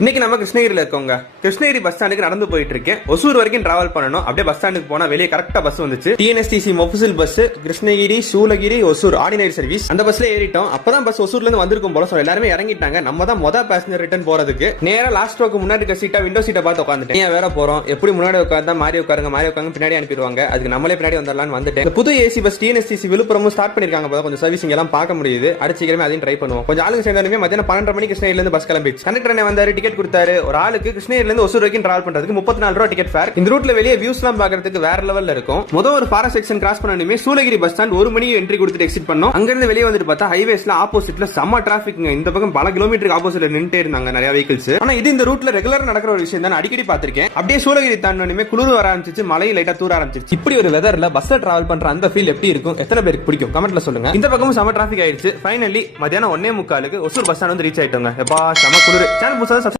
இன்னைக்கு நம்ம கிருஷ்ணகிரியில இருக்கோங்க. கிருஷ்ணகிரி பஸ் ஸ்டாண்டுக்கு நடந்து போயிட்டு இருக்கேன். ஒசூர் வரைக்கும் டிராவல் பண்ணணும். அப்படியே பஸ் ஸ்டாண்டுக்கு போனா வெளியே கரெக்டா பஸ் வந்துச்சு. TNSTC மொஃபுசில் bus Krishnagiri Shoolagiri Hosur ordinary service. அந்த பஸ்ல ஏறிட்டோம். அப்பதான் பஸ் ஒசூர்ல இருந்து வந்திருக்கும் போல. எல்லாருமே இறங்கிட்டாங்க. நம்ம தான் மொத பேசஞ்சர் ரிட்டர்ன் போறதுக்கு நேரா லாஸ்ட் ரோக்கு முன்னாடி இருக்க சீட்டா விண்டோ சீட்டை பார்த்து உட்காந்துட்டேன். வேற போறோம், எப்படி முன்னாடி உட்காந்தா மாறி உட்காருங்க பின்னாடி அனுப்பிடுவாங்க. அதுக்கு நம்மளே பின்னாடி வந்துடலாம்னு வந்துட்டேன். புது ஏசி பஸ் டிஎன்எஸ்டிசி விழுப்புரமும் ஸ்டார்ட் பண்ணிருக்காங்க. கொஞ்சம் சர்வீசிங் எல்லாம் பார்க்க முடியுது. அடுத்த சீக்கிரமே அதையும் ட்ரை பண்ணுவோம். கொஞ்சம் ஆளுங்க சேர்ந்தாலுமே மத்தியானம் 12:30 மணிக்கு கிருஷ்ணகிரில இருந்து பஸ் கிளம்பிச்சு. கண்டக்டர் வந்தாரு, டிக்கெட் கொடுத்தாரு. ஒரு ஆளுக்கு கிருஷ்ணகிரில இருந்து ஒசூர் வரைக்கும் டிராவல் பண்றதுக்கு 34 ரூபாய் டிக்கெட் ஃபேர். இந்த ரூட்ல வெளியே வியூஸ் எல்லாம் பாக்குறதுக்கு வேற லெவல்ல இருக்கும். முதல் ஒரு forest section cross பண்ணனுமே Shoolagiri bus stand 1 மணி என்ட்ரி கொடுத்துட்டு எக்ஸிட் பண்ணோம். அங்க இருந்து வெளியே வந்துட்டு பார்த்தா ஹைவேஸ்ல ஆப்போசிட்ல செம்ம டிராபிக்ங்க. இந்த பக்கம் பல கிலோமீட்டருக்கு ஆப்போசிட்ல நின்னுட்டே இருந்தாங்க நிறைய வெஹிக்கிள்ஸ். ஆனா இது இந்த ரூட்ல ரெகுலரா நடக்கிற ஒரு விஷயம் தான். அடிக்கடி பாத்திருக்கேன். அப்படியே சூளகிரி தாண்டனுமே குளிர் வர ஆரம்பிச்சிச்சு, மழை லைட்டா தூர ஆரம்பிச்சிச்சு. இப்படி ஒரு வெதர்ல பஸ்ல டிராவல் பண்ற அந்த ஃபீல் எப்படி இருக்கும்? எத்தனை பேருக்கு பிடிக்கும்? கமெண்ட்ல சொல்லுங்க. இந்த பக்கமும் செம்ம டிராபிக் ஆயிடுச்சு. ஃபைனலி மத்தியானம் 1:45 ஒசூர் பஸ் ஸ்டாண்ட் வந்து ரீச் ஆயிட்டோங்க. எப்பா செம்ம குளிர். சேனல் புதுசா